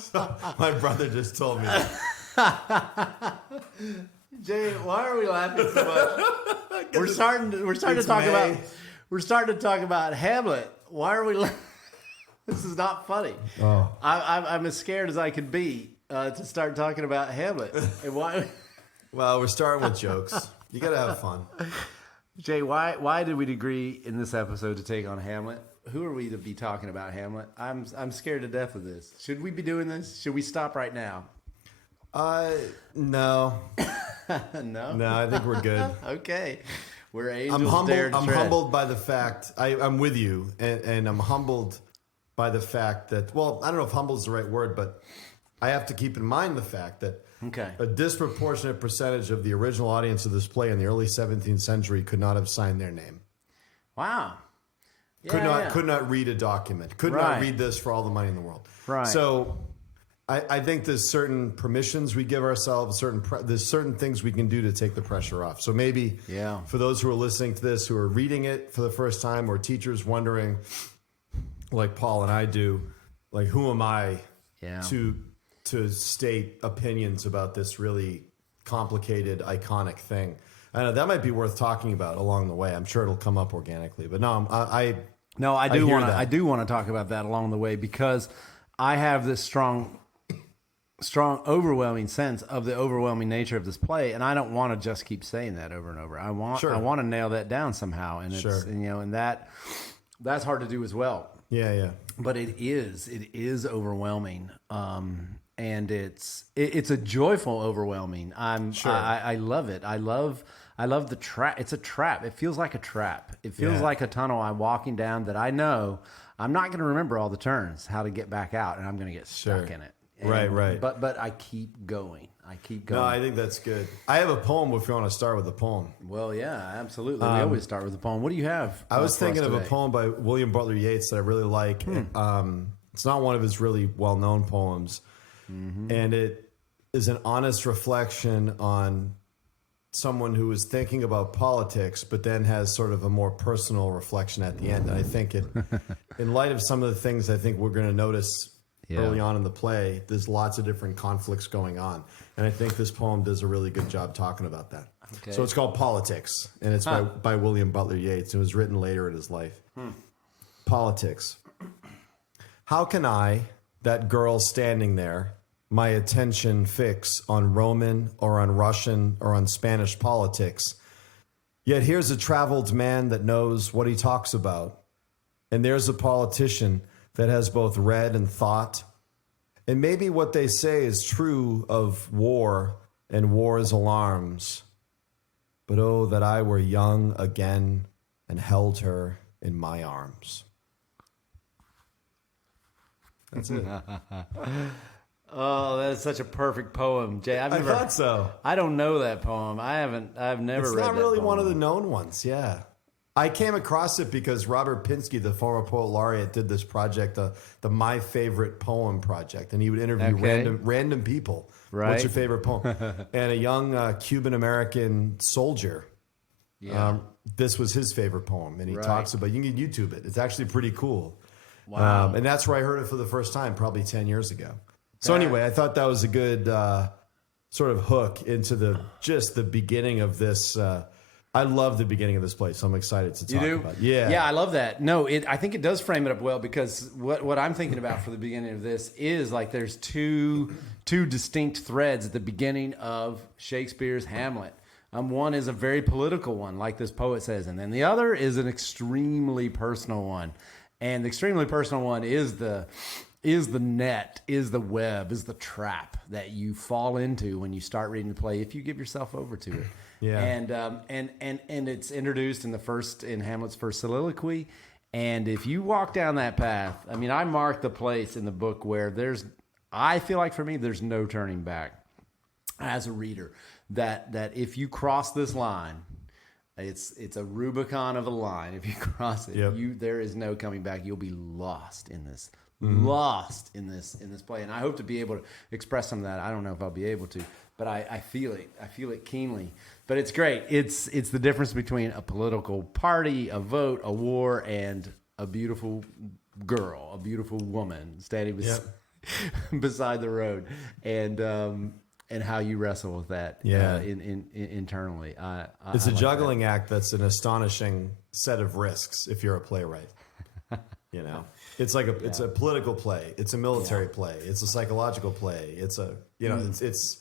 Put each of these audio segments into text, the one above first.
So my brother just told me that. Jay, why are we laughing so much? We're starting to talk about Hamlet. Why are we laughing? This is not funny. Oh. I'm as scared as I could be to start talking about Hamlet. And why? Well, we're starting with jokes. You got to have fun. Jay, why did we agree in this episode to take on Hamlet? Who are we to be talking about Hamlet? I'm scared to death of this. Should we be doing this? Should we stop right now? No. No, I think we're good. Okay. We're angels. I'm humbled by the fact I'm with you, and I'm humbled by the fact that, well, I don't know if humble is the right word, but I have to keep in mind the fact that a disproportionate percentage of the original audience of this play in the early 17th century could not have signed their name. Wow. Could not read a document. Could not read this for all the money in the world. Right. So I think there's certain permissions we give ourselves, there's certain things we can do to take the pressure off. So maybe for those who are listening to this, who are reading it for the first time, or teachers wondering, like Paul and I do, like, who am I to state opinions about this really complicated, iconic thing? I know that might be worth talking about along the way. I'm sure it'll come up organically, but I do want to talk about that along the way, because I have this strong, overwhelming sense of the overwhelming nature of this play, and I don't want to just keep saying that over and over. I want to nail that down somehow, and it's and that's hard to do as well. Yeah. But it is overwhelming. And it's a joyful overwhelming. I love it. I love the trap. It's a trap. It feels like a trap. It feels like a tunnel I'm walking down that I know I'm not going to remember all the turns, how to get back out, and I'm going to get stuck in it. And, right. But I keep going. No, I think that's good. I have a poem if you want to start with a poem. Well, yeah, absolutely. We always start with a poem. What do you have? I was thinking of a poem by William Butler Yeats that I really like. It's not one of his really well-known poems. Mm-hmm. And it is an honest reflection on someone who is thinking about politics, but then has sort of a more personal reflection at the end. And I think in light of some of the things I think we're going to notice early on in the play, there's lots of different conflicts going on. And I think this poem does a really good job talking about that. Okay. So it's called Politics, and it's by William Butler Yeats. It was written later in his life. Politics. How can I, that girl standing there, my attention fix on Roman or on Russian or on Spanish politics? Yet here's a traveled man that knows what he talks about. And there's a politician that has both read and thought. And maybe what they say is true of war and war's alarms. But oh, that I were young again and held her in my arms. That's it. Oh, that is such a perfect poem, Jay. I thought so. I don't know that poem. I've never read that. It's not really one of the known ones, yeah. I came across it because Robert Pinsky, the former poet laureate, did this project, the My Favorite Poem project, and he would interview random people. Right. What's your favorite poem? And a young Cuban-American soldier. Yeah. This was his favorite poem, and he talks about. You can YouTube it. It's actually pretty cool. Wow. And that's where I heard it for the first time, probably 10 years ago. So anyway, I thought that was a good sort of hook into the beginning of this. I love the beginning of this play, so I'm excited to talk about it. Yeah, I love that. No, I think it does frame it up well, because what I'm thinking about for the beginning of this is like there's two distinct threads at the beginning of Shakespeare's Hamlet. One is a very political one, like this poet says, and then the other is an extremely personal one. And the extremely personal one is the net, is the web, is the trap that you fall into when you start reading the play if you give yourself over to it. Yeah. And it's introduced in Hamlet's first soliloquy. And if you walk down that path, I mean, I marked the place in the book where I feel like for me, there's no turning back as a reader. That if you cross this line, it's a Rubicon of a line. If you cross it, there is no coming back. You'll be lost in this. Lost in this play, and I hope to be able to express some of that. I don't know if I'll be able to, but I feel it. I feel it keenly. But it's great. It's the difference between a political party, a vote, a war, and a beautiful girl, a beautiful woman standing beside the road, and how you wrestle with that. Yeah. Internally. It's I a like juggling act that's an astonishing set of risks if you're a playwright. It's like it's a political play, it's a military play, it's a psychological play, it's a it's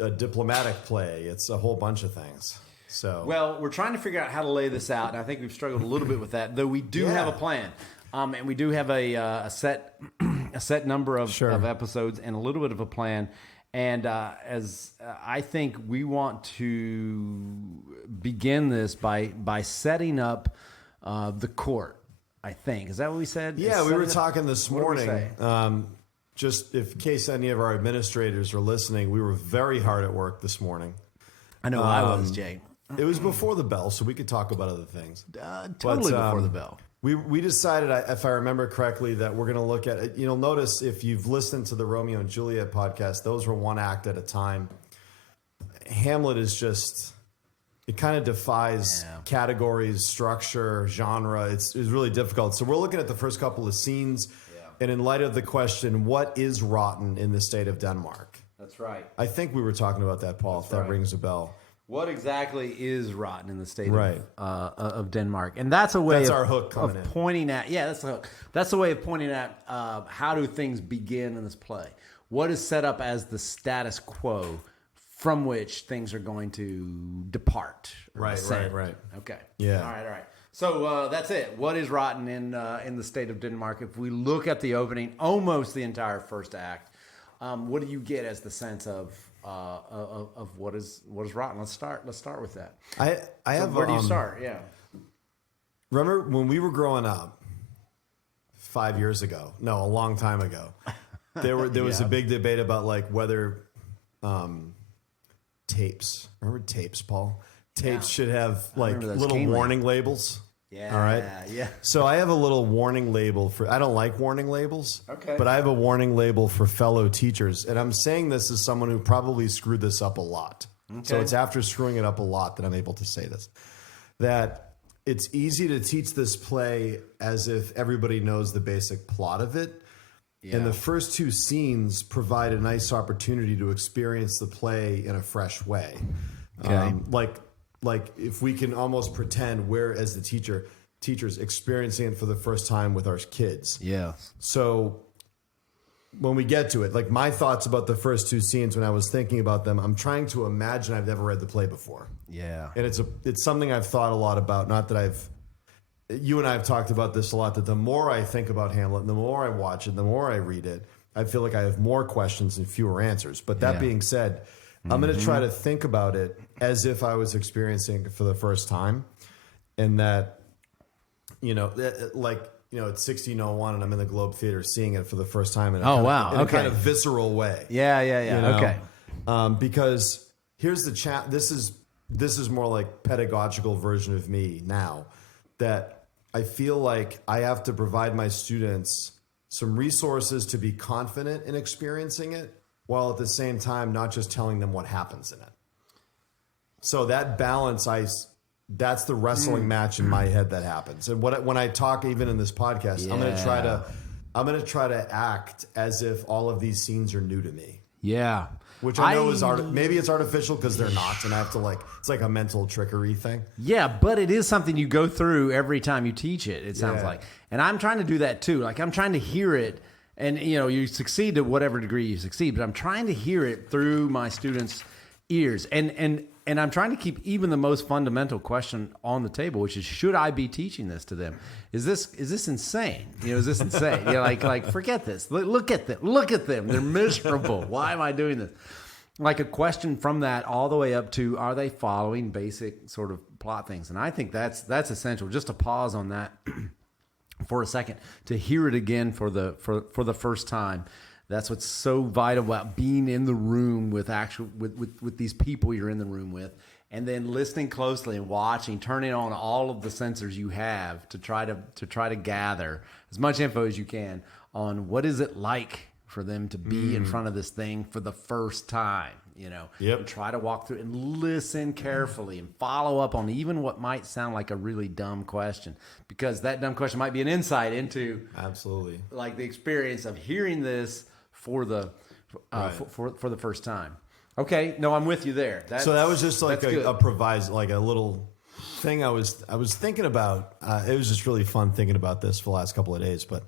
a diplomatic play, it's a whole bunch of things. So well, we're trying to figure out how to lay this out, and I think we've struggled a little bit with that, though we do have a plan. And we do have a set number of episodes and a little bit of a plan. And as I think we want to begin this by setting up the court. I think is that what we said? Yeah, we were talking this morning. Just in case any of our administrators are listening, we were very hard at work this morning. I know I was, Jay. It was before the bell, so we could talk about other things. Totally before the bell. We decided, if I remember correctly, that we're going to look at. You'll notice if you've listened to the Romeo and Juliet podcast, those were one act at a time. Hamlet is just. It kind of defies categories, structure, genre. It's really difficult. So we're looking at the first couple of scenes, and in light of the question, what is rotten in the state of Denmark? That's right. I think we were talking about that, Paul, if that rings a bell. What exactly is rotten in the state of Denmark? And that's a way our hook coming in. Pointing at, that's the hook. That's a way of pointing at how do things begin in this play? What is set up as the status quo from which things are going to depart. Right. Okay. Yeah. All right. So that's it. What is rotten in the state of Denmark? If we look at the opening, almost the entire first act, what do you get as the sense of what is rotten? Let's start with that. Where do you start? Yeah. Remember when we were growing up 5 years ago? No, a long time ago. There was a big debate about like whether tapes. Remember tapes, Paul? Tapes should have like little warning labels. Yeah. All right. Yeah. So I have a little warning label for. I don't like warning labels. Okay. But I have a warning label for fellow teachers, and I'm saying this as someone who probably screwed this up a lot. Okay. So it's after screwing it up a lot that I'm able to say this. That it's easy to teach this play as if everybody knows the basic plot of it. Yeah. And the first two scenes provide a nice opportunity to experience the play in a fresh way. Okay. Like if we can almost pretend we're, as the teachers experiencing it for the first time with our kids. Yeah. So when we get to it, like my thoughts about the first two scenes when I was thinking about them, I'm trying to imagine I've never read the play before. Yeah. And it's something I've thought a lot about. Not that you and I have talked about this a lot, that the more I think about Hamlet, and the more I watch it, the more I read it, I feel like I have more questions and fewer answers. But that being said, I'm going to try to think about it as if I was experiencing it for the first time. And that, it's 1601 and I'm in the Globe Theater seeing it for the first time in a kind of visceral way. Yeah. Okay. Because here's the this is more like pedagogical version of me now, that I feel like I have to provide my students some resources to be confident in experiencing it, while at the same time not just telling them what happens in it. So that balance, that's the wrestling match in my head that happens. And when I talk even in this podcast, I'm going to try to act as if all of these scenes are new to me. Yeah. Which I know is maybe it's artificial because they're not, and I have to it's like a mental trickery thing. Yeah, but it is something you go through every time you teach it. It sounds like, and I'm trying to do that too. Like I'm trying to hear it, and you succeed to whatever degree you succeed, but I'm trying to hear it through my students' ears, and I'm trying to keep even the most fundamental question on the table, which is, should I be teaching this to them? Is this insane? Is this insane? Like forget this. Look at them. They're miserable. Why am I doing this? Like a question from that all the way up to, are they following basic sort of plot things? And I think that's essential. Just to pause on that for a second, to hear it again for the first time. That's what's so vital about being in the room with these people you're in the room with, and then listening closely and watching, turning on all of the sensors you have to try to gather as much info as you can on what is it like for them to be in front of this thing for the first time, Yep. and try to walk through and listen carefully and follow up on even what might sound like a really dumb question, because that dumb question might be an insight into Absolutely. like the experience of hearing this for the for the first time. Okay, no, I'm with you there. So that was just like that's good. a proviso, like a little thing I was thinking about. It was just really fun thinking about this for the last couple of days, but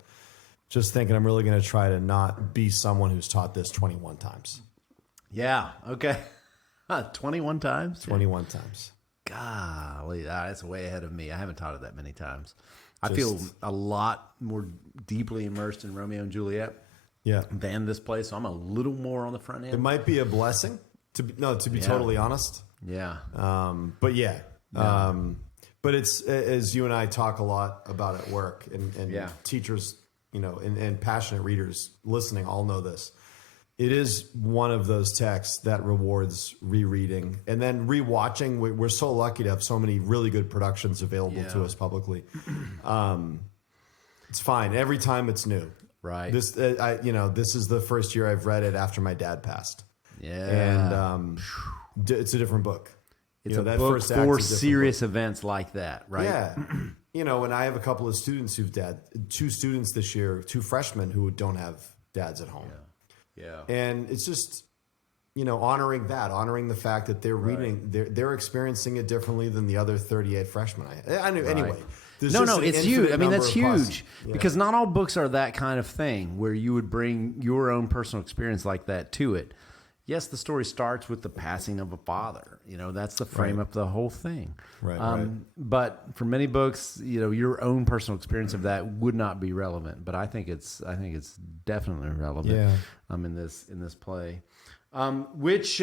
just thinking I'm really going to try to not be someone who's taught this 21 times. Yeah. Okay. 21 times. 21 times. Golly, that's way ahead of me. I haven't taught it that many times. I Just- feel a lot more deeply immersed in Romeo and Juliet Yeah. than this play, so I'm a little more on the front It end. might be a blessing to be totally honest. Yeah. But yeah. But it's, as you and I talk a lot about at work, and Yeah. teachers, and passionate readers listening all know this. It is one of those texts that rewards rereading and then rewatching. We're so lucky to have so many really good productions available to us publicly. It's fine every time it's new. Right. This, this is the first year I've read it after my dad passed. Yeah. And it's a different book. It's a that book first act for is a different serious events like that, right? Yeah. And I have a couple of students two students this year, two freshmen who don't have dads at home. Yeah. And it's just, honoring the fact that they're reading, they're experiencing it differently than the other 38 freshmen. I knew anyway. There's No, just an it's infinite huge. I mean, number that's of huge Yeah. because not all books are that kind of thing where you would bring your own personal experience like that to it. Yes, the story starts with the passing of a father. That's the frame up the whole thing. Right. But for many books, your own personal experience of that would not be relevant. But I think it's definitely relevant. Yeah. In this play. Which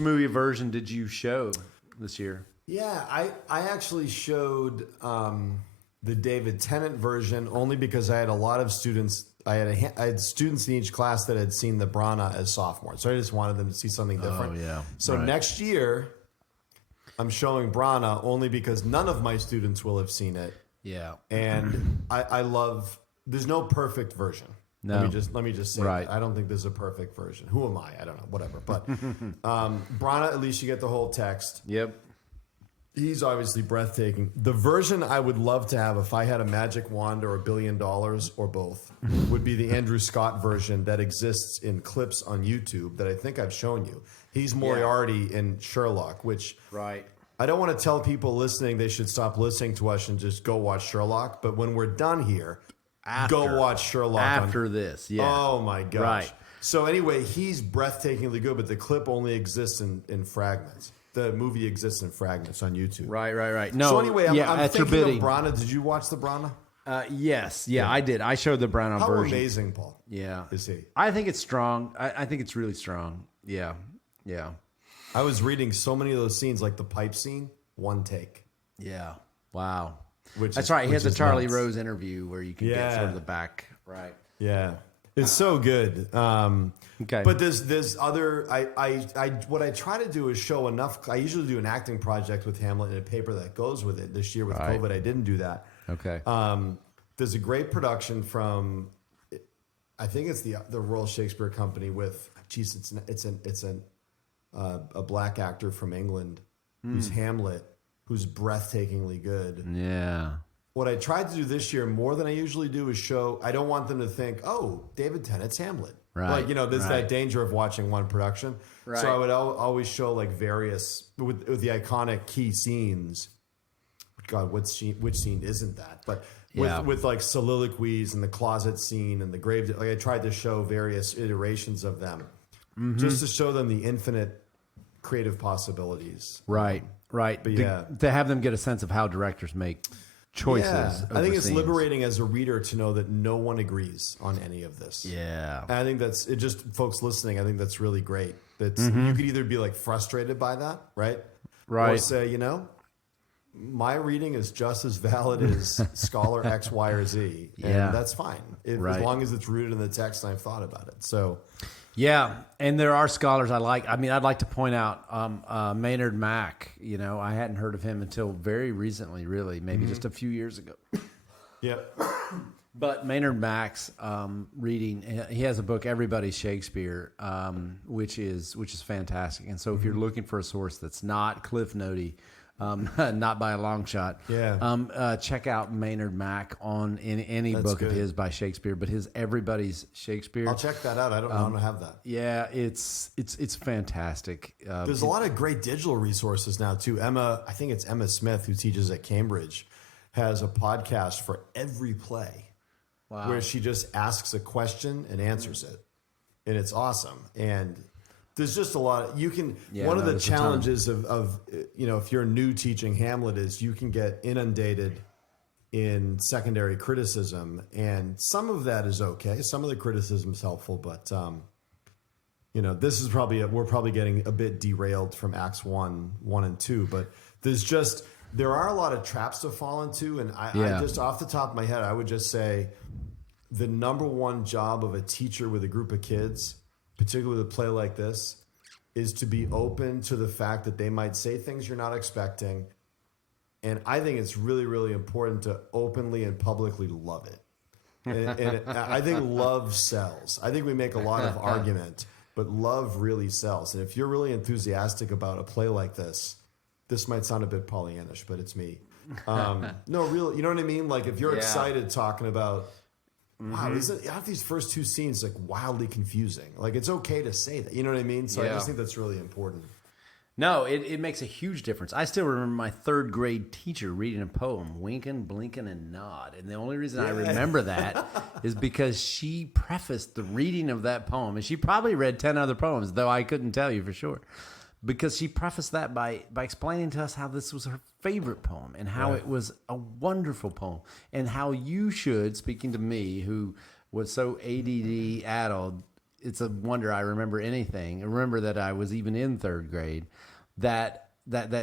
movie version did you show this year? Yeah, I actually showed the David Tennant version only because I had a lot of students. I had students in each class that had seen the Brana as sophomores, so I just wanted them to see something different. Oh, yeah. So Right. next year, I'm showing Brana only because none of my students will have seen it, Yeah. and I love. There's no perfect version. No. Let me just say Right. that. I don't think there's a perfect version. Who am I? I don't know. Whatever. But Brana, at least you get the whole text. Yep. He's obviously breathtaking. The version I would love to have if I had a magic wand or $1 billion or both would be the Andrew Scott version that exists in clips on YouTube that I think I've shown you. He's Moriarty in Sherlock, which Right. I don't want to tell people listening they should stop listening to us and just go watch Sherlock. But when we're done here, go watch Sherlock. After this, yeah. Oh my gosh. Right. So anyway, he's breathtakingly good, but the clip only exists in fragments. The movie exists in fragments on YouTube. Right. No. So anyway, I'm at your thinking of bidding. Brana. Did you watch the Brana? Yes. Yeah, I did. I showed the Brown How version. amazing, Paul. Yeah. Is he? I think it's strong. I think it's really strong. Yeah. I was reading so many of those scenes, like the pipe scene, one take. Yeah. Wow. Which That's is- right. He has which the is Charlie nuts. Rose interview where you can get Yeah. sort of the back. Right. Yeah. It's so good. Okay. But there's other. What I try to do is show enough. I usually do an acting project with Hamlet and a paper that goes with it. This year with Right. COVID, I didn't do that. Okay. There's a great production from, I think it's the Royal Shakespeare Company with. Geez, it's a black actor from England who's Hamlet, who's breathtakingly good. Yeah. What I tried to do this year more than I usually do is show. I don't want them to think, "Oh, David Tennant's Hamlet." Right, There's right. that danger of watching one production. Right. So I would always show like various with the iconic key scenes. God, which scene isn't that? But Yeah. with like soliloquies and the closet scene and the grave. Like I tried to show various iterations of them, just to show them the infinite creative possibilities. Right. But yeah. To have them get a sense of how directors make choices. Yeah, I think over it's scenes. liberating as a reader to know that no one agrees on any of this. Yeah. And I think that's it. Just folks listening, I think that's really great. That's Mm-hmm. you could either be like frustrated by that, right? Or Right. say, my reading is just as valid as scholar X, Y, or Z, and Yeah. that's fine Right. as long as it's rooted in the text and I've thought about it. So, Yeah, and there are scholars I like. I mean, I'd like to point out Maynard Mack. I hadn't heard of him until very recently, really, maybe just a few years ago. yeah, But Maynard Mack's reading, he has a book, Everybody's Shakespeare, which is fantastic. And so if you're looking for a source that's not Cliff Notey, not by a long shot, check out Maynard Mack on any book of his by Shakespeare. But his Everybody's Shakespeare, I'll check that out. I don't have that. Yeah, it's fantastic. There's a lot of great digital resources now too. I think it's Emma Smith, who teaches at Cambridge, has a podcast for every play. Wow. Where she just asks a question and answers it. And it's awesome. And there's just a lot. One of the challenges of if you're new teaching Hamlet is you can get inundated in secondary criticism. And some of that is okay. Some of the criticism is helpful. But, this is we're probably getting a bit derailed from Acts 1 and 2. But there are a lot of traps to fall into. And I just off the top of my head, I would just say, the number one job of a teacher with a group of kids, particularly with a play like this, is to be open to the fact that they might say things you're not expecting. And I think it's really, really important to openly and publicly love it. And I think love sells. I think we make a lot of argument, but love really sells. And if you're really enthusiastic about a play like this might sound a bit Pollyannish, but it's me. No, really, you know what I mean? Like if you're excited talking about, wow, aren't these first two scenes like wildly confusing? Like it's okay to say that, you know what I mean? So I just think that's really important. No, it makes a huge difference. I still remember my third grade teacher reading a poem, winking, blinking, and nod. And the only reason I remember that is because she prefaced the reading of that poem. And she probably read 10 other poems, though I couldn't tell you for sure. Because she prefaced that by explaining to us how this was her favorite poem and how it was a wonderful poem and how you should, speaking to me who was so ADD addled, it's a wonder I remember anything. I remember that I was even in third grade, that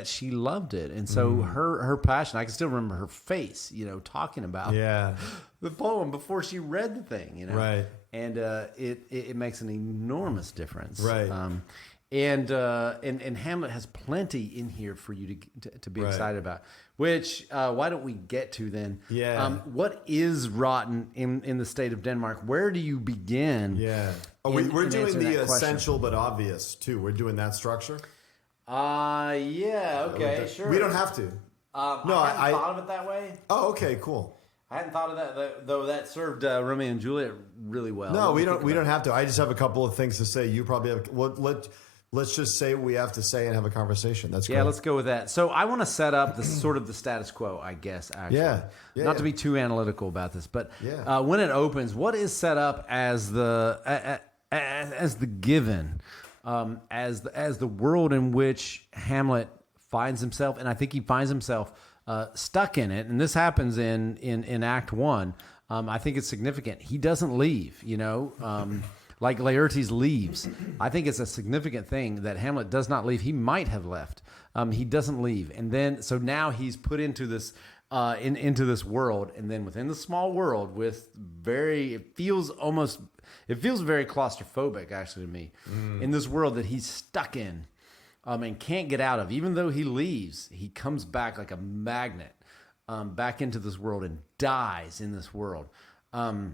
she loved it. And so her passion, I can still remember her face, talking about the poem before she read the thing, Right. And it makes an enormous difference. Right. And Hamlet has plenty in here for you to be excited about. Which why don't we get to then? Yeah. What is rotten in the state of Denmark? Where do you begin? Yeah. We're doing the essential but obvious too. We're doing that structure. Yeah. Okay. Sure. We don't have to. No, I hadn't thought of it that way. Oh, okay. Cool. I hadn't thought of that, though. That served Romeo and Juliet really well. No, we don't have to. I just have a couple of things to say. You probably have. Let's just say what we have to say and have a conversation. That's great. Yeah, let's go with that. So I want to set up the sort of the status quo, I guess, actually. Not to be too analytical about this, but when it opens, what is set up as the given, as the world in which Hamlet finds himself, and I think he finds himself stuck in it, and this happens in Act 1. I think it's significant. He doesn't leave, like Laertes leaves. I think it's a significant thing that Hamlet does not leave. He might have left. He doesn't leave. And then, so now he's put into this into this world. And then within the small world it feels very claustrophobic, actually, to me. In this world that he's stuck in and can't get out of. Even though he leaves, he comes back like a magnet back into this world and dies in this world. So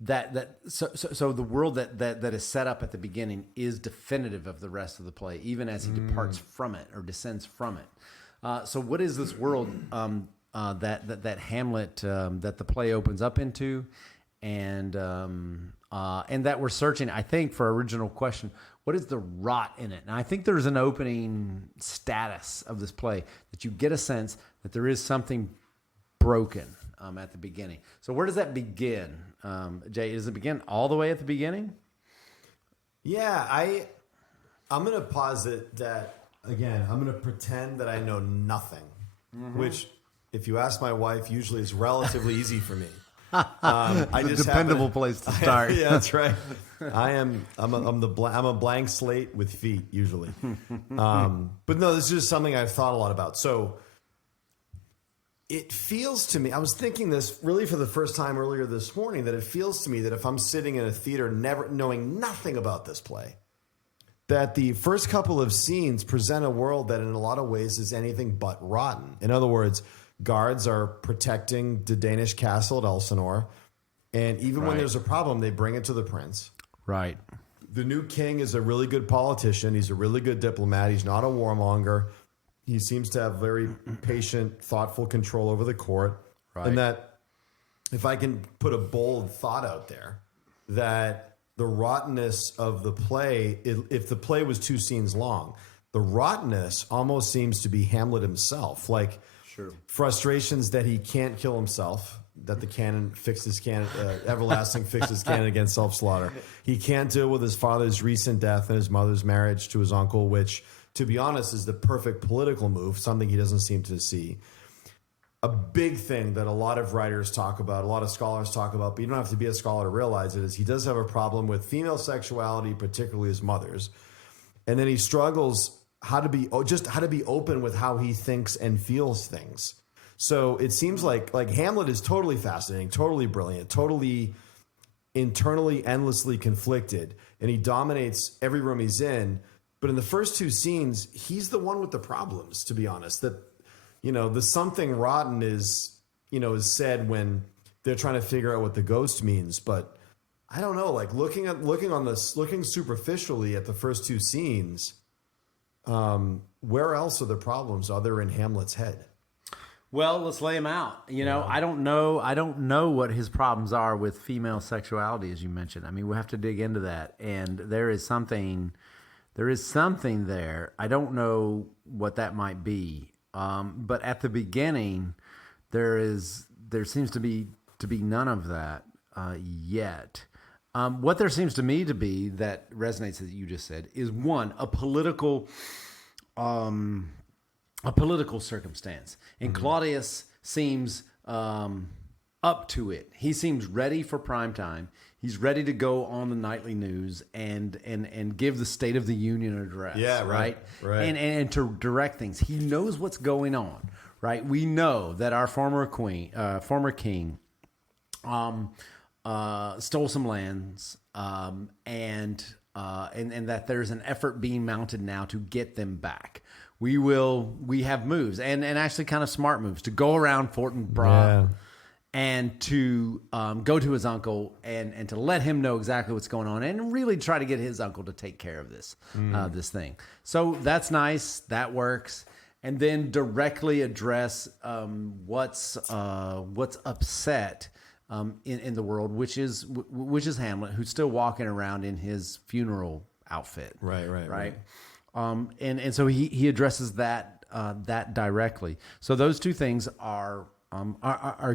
the world that is set up at the beginning is definitive of the rest of the play, even as he departs from it or descends from it. So what is this world that Hamlet that the play opens up into, and that we're searching, I think, for original question: what is the rot in it? And I think there's an opening status of this play that you get a sense that there is something broken at the beginning. So where does that begin? Jay, does it begin all the way at the beginning? Yeah, I'm going to posit that, again, I'm going to pretend that I know nothing, which, if you ask my wife, usually is relatively easy for me. It's a dependable place to start. Yeah, that's right. I'm a blank slate with feet, usually. But no, this is just something I've thought a lot about. So it feels to me, I was thinking this really for the first time earlier this morning, that it feels to me that if I'm sitting in a theater never knowing nothing about this play, that the first couple of scenes present a world that in a lot of ways is anything but rotten. In other words, guards are protecting the Danish castle at Elsinore. And even when there's a problem, they bring it to the prince. Right. The new king is a really good politician. He's a really good diplomat. He's not a warmonger. He seems to have very patient, thoughtful control over the court. Right. And that, if I can put a bold thought out there, that the rottenness of the play, if the play was 2 scenes long, the rottenness almost seems to be Hamlet himself. Like frustrations that he can't kill himself, that the canon fixes canon, everlasting fixes canon against self-slaughter. He can't deal with his father's recent death and his mother's marriage to his uncle, which, to be honest, is the perfect political move, something he doesn't seem to see. A big thing that a lot of writers talk about, a lot of scholars talk about, but you don't have to be a scholar to realize it, is he does have a problem with female sexuality, particularly his mother's. And then he struggles how to be open with how he thinks and feels things. So it seems like Hamlet is totally fascinating, totally brilliant, totally internally endlessly conflicted, and he dominates every room he's in. But in the first 2 scenes, he's the one with the problems, to be honest. That, the something rotten is said when they're trying to figure out what the ghost means. But I don't know, like looking superficially at the first 2 scenes, where else are the problems other in Hamlet's head? Well, let's lay him out. I don't know what his problems are with female sexuality, as you mentioned. I mean, we have to dig into that. And there is something there. I don't know what that might be. But at the beginning, there seems to be none of that yet. What there seems to me to be that resonates, as you just said, is one, a political circumstance. And Claudius seems up to it. He seems ready for prime time. He's ready to go on the nightly news and give the State of the Union address. Yeah, right. And to direct things. He knows what's going on, right? We know that our former king, stole some lands, and that there's an effort being mounted now to get them back. We have moves and actually kind of smart moves to go around Fortinbras and to go to his uncle and to let him know exactly what's going on and really try to get his uncle to take care of this this thing. So that's nice. That works. And then directly address what's upset in the world, which is Hamlet, who's still walking around in his funeral outfit. Right. And so he addresses that directly. So those 2 things are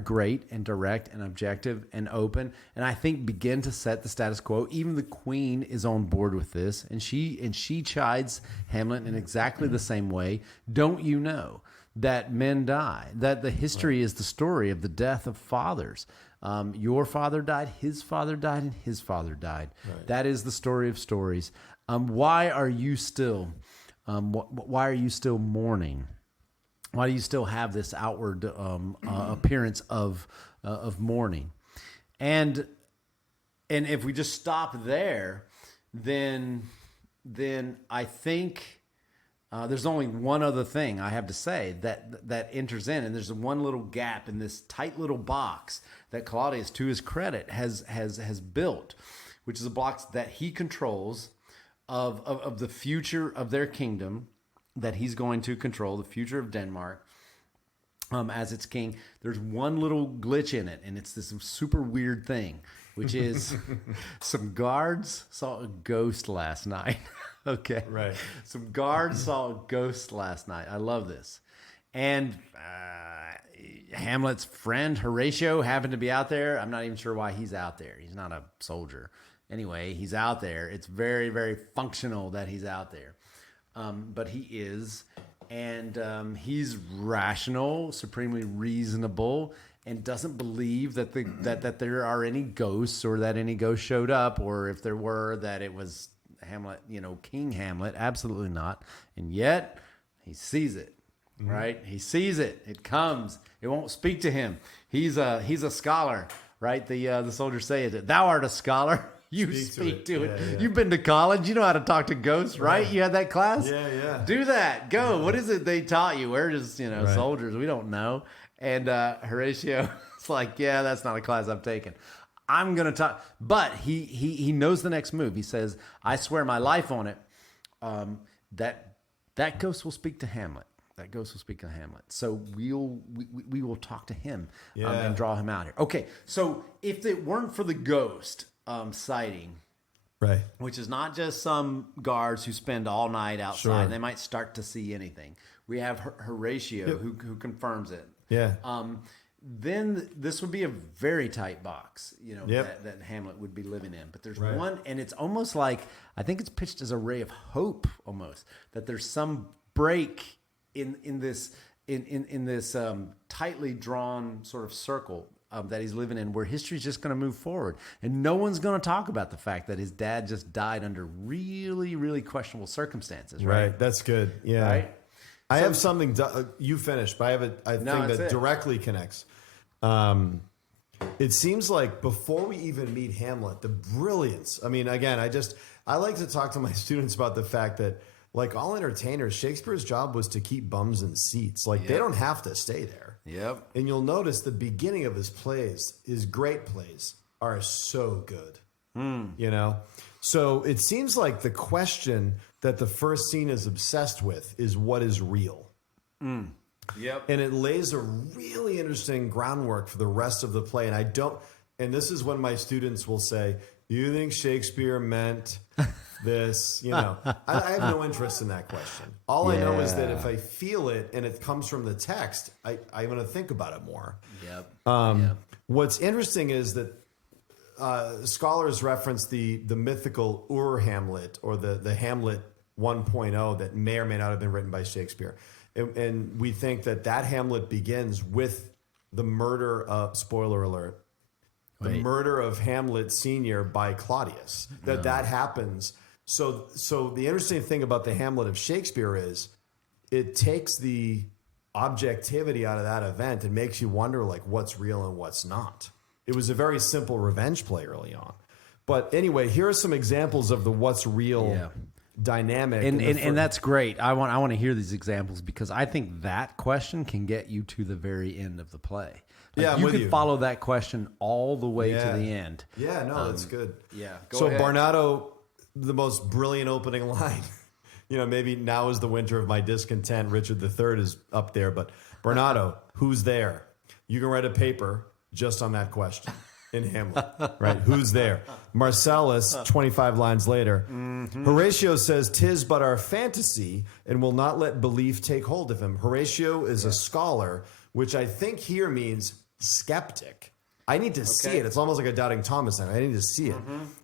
great and direct and objective and open, and I think begin to set the status quo. Even the queen is on board with this, and she chides Hamlet in exactly the same way. Don't you know that men die? That the history is the story of the death of fathers. Your father died, his father died, and his father died. Right. That is the story of stories. Why are you still mourning? Why do you still have this outward appearance of mourning? And if we just stop there, then I think there's only one other thing I have to say that enters in, and there's one little gap in this tight little box that Claudius, to his credit, has built, which is a box that he controls of the future of their kingdom, that he's going to control, the future of Denmark as its king. There's one little glitch in it, and it's this super weird thing, which is some guards saw a ghost last night. Okay. Right. Some guards saw a ghost last night. I love this. And Hamlet's friend Horatio happened to be out there. I'm not even sure why he's out there. He's not a soldier. Anyway, he's out there. It's very, very functional that he's out there. But he is. And he's rational, supremely reasonable, and doesn't believe that that there are any ghosts, or that any ghosts showed up, or if there were, that it was Hamlet, King Hamlet. Absolutely not. And yet he sees it, right? He sees it. It comes. It won't speak to him. He's a scholar, right? The soldiers say it. Thou art a scholar. You speak to it. Yeah. You've been to college. You know how to talk to ghosts, right? You had that class? Yeah. Do that. Go. What is it they taught you? We're just, soldiers. We don't know. And Horatio is like, yeah, that's not a class I'm taking. I'm going to talk. But he knows the next move. He says, I swear my life on it, that ghost will speak to Hamlet. That ghost will speak to Hamlet. So we will talk to him and draw him out here. Okay, so if it weren't for the ghost sighting, Right. which is not just some guards who spend all night outside, they might start to see anything. We have Horatio who confirms it. Yeah. Then this would be a very tight box, that Hamlet would be living in. But there's one, and it's almost like, I think it's pitched as a ray of hope almost, that there's some break in this tightly drawn sort of circle that he's living in, where history's just going to move forward, and no one's going to talk about the fact that his dad just died under really, really questionable circumstances. Right. That's good. Yeah. Right. I have something. You finished, but I have I think that directly connects. It seems like before we even meet Hamlet, the brilliance. I mean, again, I like to talk to my students about the fact that, like all entertainers, Shakespeare's job was to keep bums in seats. Like they don't have to stay there. Yep. And you'll notice the beginning of his plays, his great plays, are so good. So it seems like the question that the first scene is obsessed with is what is real. Yep. And it lays a really interesting groundwork for the rest of the play. And this is when my students will say, do you think Shakespeare meant this? I have no interest in that question. All I know is that if I feel it and it comes from the text, I'm going to think about it more. Yep. What's interesting is that scholars reference the mythical Hamlet, or the Hamlet 1.0 that may or may not have been written by Shakespeare. And we think that Hamlet begins with the murder of, spoiler alert, the murder of Hamlet Sr. by Claudius. That happens. So the interesting thing about the Hamlet of Shakespeare is it takes the objectivity out of that event and makes you wonder, like, what's real and what's not. It was a very simple revenge play early on. But anyway, here are some examples of the what's real dynamic. And that's great. I want to hear these examples, because I think that question can get you to the very end of the play. Like, you can follow that question all the way to the end. Yeah, no, that's good. Yeah. Go ahead. Barnado, the most brilliant opening line. Maybe now is the winter of my discontent. Richard III is up there, but Barnado, who's there? You can write a paper just on that question in Hamlet, right? Who's there? Marcellus, 25 lines later. Horatio says, "'Tis but our fantasy, and will not let belief take hold of him." Horatio is a scholar, which I think here means skeptic. I need to see it. It's almost like a doubting Thomas. I need to see it.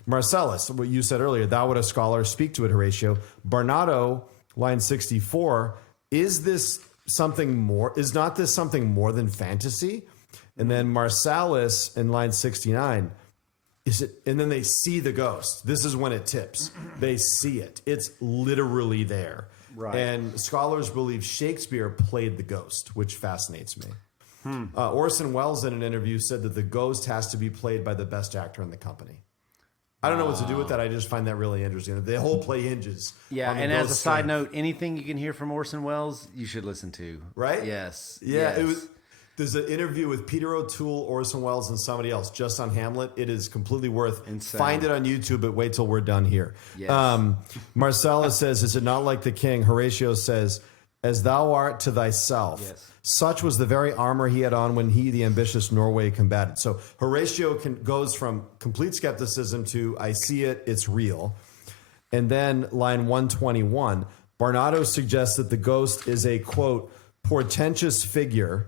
Marcellus, what you said earlier, thou would a scholar, speak to it, Horatio. Barnado, line 64, is this something more? Is not this something more than fantasy? And then Marcellus in line 69, is it? And then they see the ghost. This is when it tips. They see it. It's literally there. Right. And scholars believe Shakespeare played the ghost, which fascinates me. Orson Welles in an interview said that the ghost has to be played by the best actor in the company. I don't know what to do with that. I just find that really interesting. The whole play hinges. Yeah, and as a side note, anything you can hear from Orson Welles, you should listen to. Right? Yes. Yeah, yes. There's an interview with Peter O'Toole, Orson Welles, and somebody else just on Hamlet. It is completely worth. Insane. Find it on YouTube, but wait till we're done here. Yes. Marcellus says, "Is it not like the king?" Horatio says, "As thou art to thyself." Yes. Such was the very armor he had on when he, the ambitious Norway, combated. So Horatio goes from complete skepticism to, I see it, it's real. And then line 121, Barnado suggests that the ghost is a, quote, portentous figure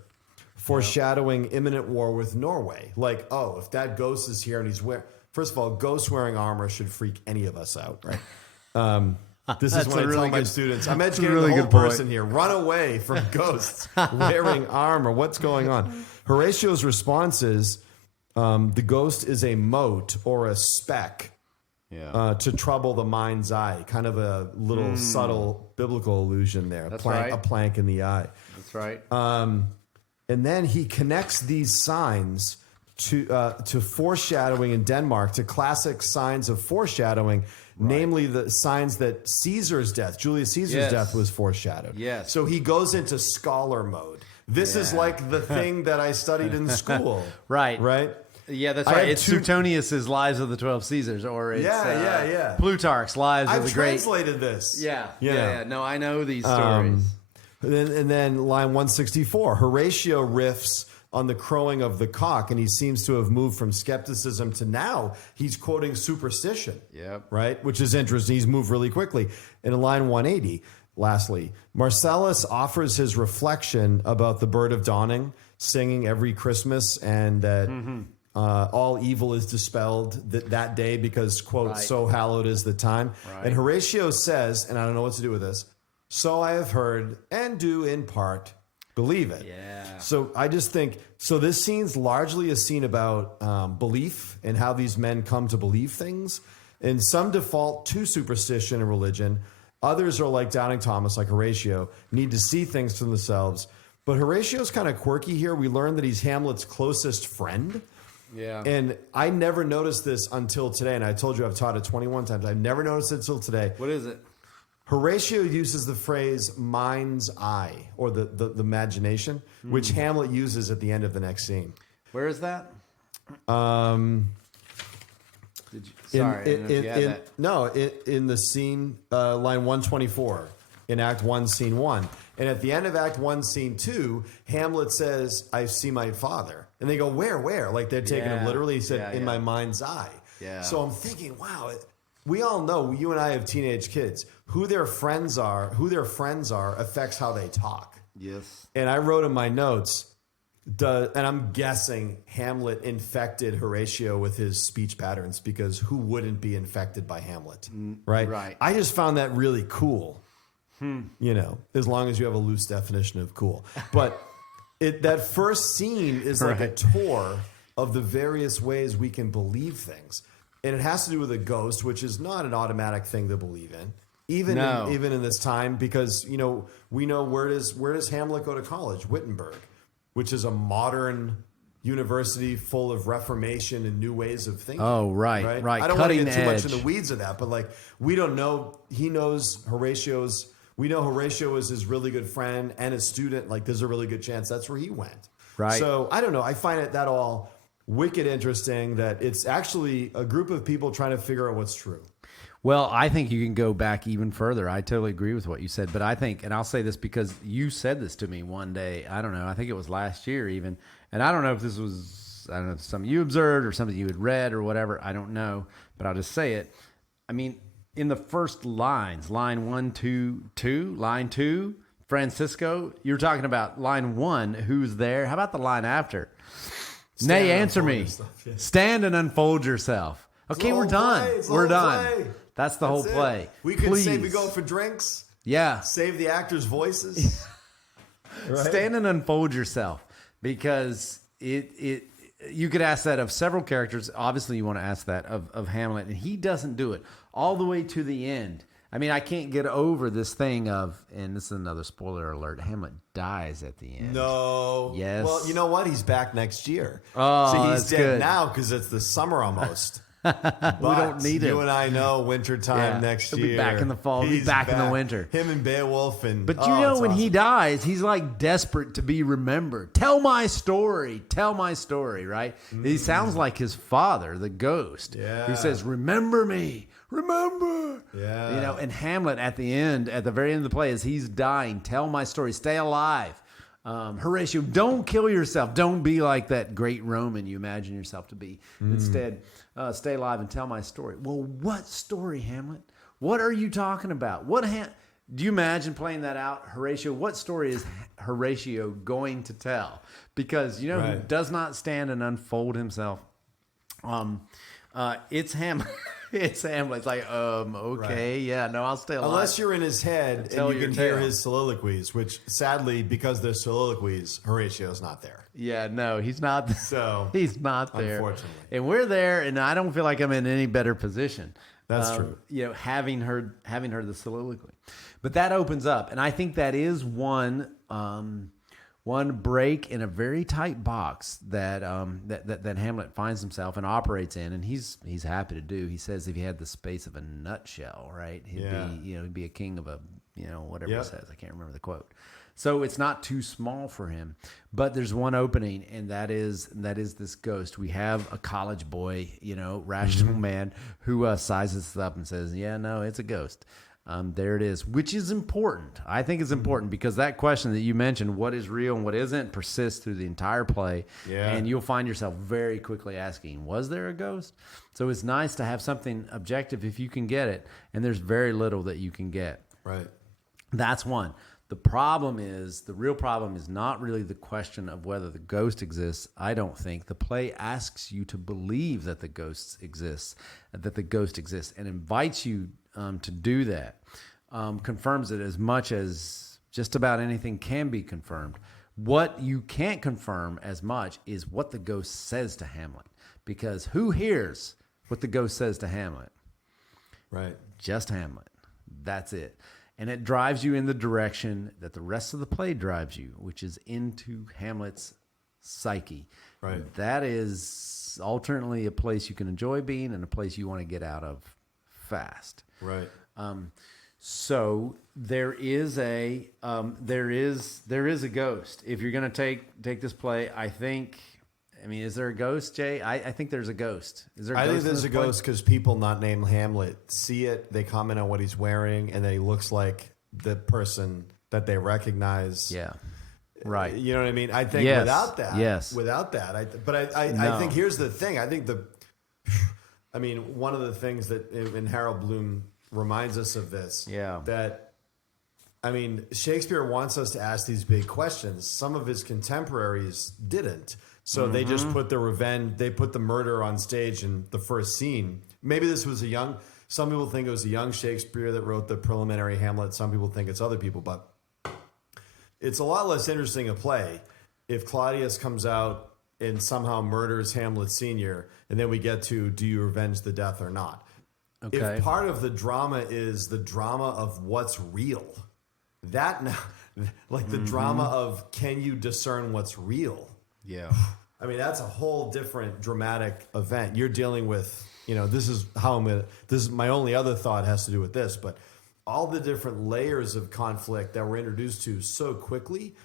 foreshadowing imminent war with Norway. Like, oh, if that ghost is here and he's wearing... First of all, ghosts wearing armor should freak any of us out, right? This is what I tell my students. I'm educating the whole person here. Run away from ghosts wearing armor. What's going on? Horatio's response is, the ghost is a mote or a speck to trouble the mind's eye. Kind of a little subtle biblical allusion there. That's A plank in the eye. That's right. And then he connects these signs to foreshadowing in Denmark, to classic signs of foreshadowing, namely the signs that Julius Caesar's death was foreshadowed. Yes. So he goes into scholar mode. This is like the thing that I studied in school. Right. Right? Yeah, that's I right. have It's Suetonius's Lives of the 12 Caesars, or it's yeah. Plutarch's Lives of I've the Great. translated this. Yeah. No, I know these stories. And then line 164, Horatio riffs on the crowing of the cock, and he seems to have moved from skepticism to now he's quoting superstition. Yep. Right? Which is interesting. He's moved really quickly. And in line 180, lastly, Marcellus offers his reflection about the bird of dawning singing every Christmas, and that all evil is dispelled that day because, quote, so hallowed is the time. Right. And Horatio says, and I don't know what to do with this, so I have heard and do in part believe it. Yeah. So I just think, so this scene's largely a scene about belief and how these men come to believe things. And some default to superstition and religion. Others are like Doubting Thomas, like Horatio, need to see things for themselves. But Horatio's kind of quirky here. We learn that he's Hamlet's closest friend. Yeah. And I never noticed this until today. And I told you I've taught it 21 times. I've never noticed it until today. What is it? Horatio uses the phrase mind's eye, or the imagination, which Hamlet uses at the end of the next scene. Where is that? In the scene, line 124, in Act 1, Scene 1. And at the end of Act 1, Scene 2, Hamlet says, I see my father. And they go, where? Like they're taking him literally. He said, in my mind's eye. Yeah. So I'm thinking, wow, we all know, you and I have teenage kids, who their friends are affects how they talk. Yes. And I wrote in my notes, and I'm guessing Hamlet infected Horatio with his speech patterns, because who wouldn't be infected by Hamlet, right? Right. I just found that really cool, you know, as long as you have a loose definition of cool. But that first scene is like a tour of the various ways we can believe things. And it has to do with a ghost, which is not an automatic thing to believe in. Even in this time, because, you know, we know where does Hamlet go to college? Wittenberg, which is a modern university full of reformation and new ways of thinking. Oh, right. I don't want to get too much in the weeds of that, but like, we don't know. He knows we know Horatio is his really good friend and a student. Like, there's a really good chance that's where he went. Right. So I don't know. I find that all wicked interesting, that it's actually a group of people trying to figure out what's true. Well, I think you can go back even further. I totally agree with what you said, but I think, and I'll say this because you said this to me one day, I don't know, I think it was last year even, and I don't know if this was, I don't know, something you observed or something you had read or whatever, I don't know, but I'll just say it. I mean, in the first lines, line 1, 2, 2, line 2, Francisco, you're talking about line 1, who's there? How about the line after? Nay, answer me. Stand and unfold yourself. Okay, we're done. We're done. That's the whole play. We could say we go for drinks. Yeah. Save the actors' voices. Right? Stand and unfold yourself, because you could ask that of several characters. Obviously, you want to ask that of Hamlet, and he doesn't do it all the way to the end. I mean, I can't get over this thing of, and this is another spoiler alert, Hamlet dies at the end. No. Yes. Well, you know what? He's back next year. Oh, so he's that's dead good. now because it's the summer almost. We don't need him. You and I know wintertime next year. He'll be back in the fall. He'll be back in the winter. Him and Beowulf. But you know, when he dies, he's like desperate to be remembered. Tell my story, right? He sounds like his father, the ghost, who says, remember me, remember. Yeah. You know, and Hamlet at the very end of the play, as he's dying, tell my story, stay alive. Horatio, don't kill yourself. Don't be like that great Roman you imagine yourself to be. Instead, stay alive and tell my story. Well, what story, Hamlet? What are you talking about? Do you imagine playing that out, Horatio? What story is Horatio going to tell? Because, you know, who does not stand and unfold himself? It's Hamlet. It's Hamlet. It's like, okay, yeah, no, I'll stay alive. Unless you're in his head and you can hear his soliloquies, which sadly, because they're soliloquies, Horatio's not there. Yeah, no, he's not. So he's not there. Unfortunately. And we're there, and I don't feel like I'm in any better position. That's true. You know, having heard the soliloquy. But that opens up, and I think that is one break in a very tight box that Hamlet finds himself and operates in, and he's happy to do. He says if he had the space of a nutshell, right, he'd be a king of a whatever he Yep. says. I can't remember the quote. So it's not too small for him, but there's one opening, and that is this ghost. We have a college boy, rational man who sizes it up and says, "Yeah, no, it's a ghost." There it is, which is important. I think it's important because that question that you mentioned, what is real and what isn't, persists through the entire play. Yeah. And you'll find yourself very quickly asking, was there a ghost? So it's nice to have something objective if you can get it. And there's very little that you can get. Right. That's one. The real problem is not really the question of whether the ghost exists. I don't think. The play asks you to believe that the ghost exists, and invites you to do that. Confirms it as much as just about anything can be confirmed. What you can't confirm as much is what the ghost says to Hamlet. Because who hears what the ghost says to Hamlet? Right. Just Hamlet. That's it. And it drives you in the direction that the rest of the play drives you, which is into Hamlet's psyche. Right. That is alternately a place you can enjoy being and a place you want to get out of fast. Right. So there is a ghost. If you're going to take this play, is there a ghost, Jay? I think there's a ghost. Is there? I think there's a ghost because people not named Hamlet see it. They comment on what he's wearing, and then he looks like the person that they recognize. Yeah, right. You know what I mean? I think without that, I think here's the thing. I think one of the things that in Harold Bloom reminds us of this. Yeah. That Shakespeare wants us to ask these big questions. Some of his contemporaries didn't. So they just put they put the murder on stage in the first scene. Maybe this was some people think it was a young Shakespeare that wrote the preliminary Hamlet. Some people think it's other people, but it's a lot less interesting a play if Claudius comes out and somehow murders Hamlet Sr. and then we get to, do you revenge the death or not? Okay. If part of the drama is the drama of what's real, that now, like the drama of can you discern what's real? Yeah. That's a whole different dramatic event. You're dealing with, this is my only other thought has to do with this, but all the different layers of conflict that we're introduced to so quickly.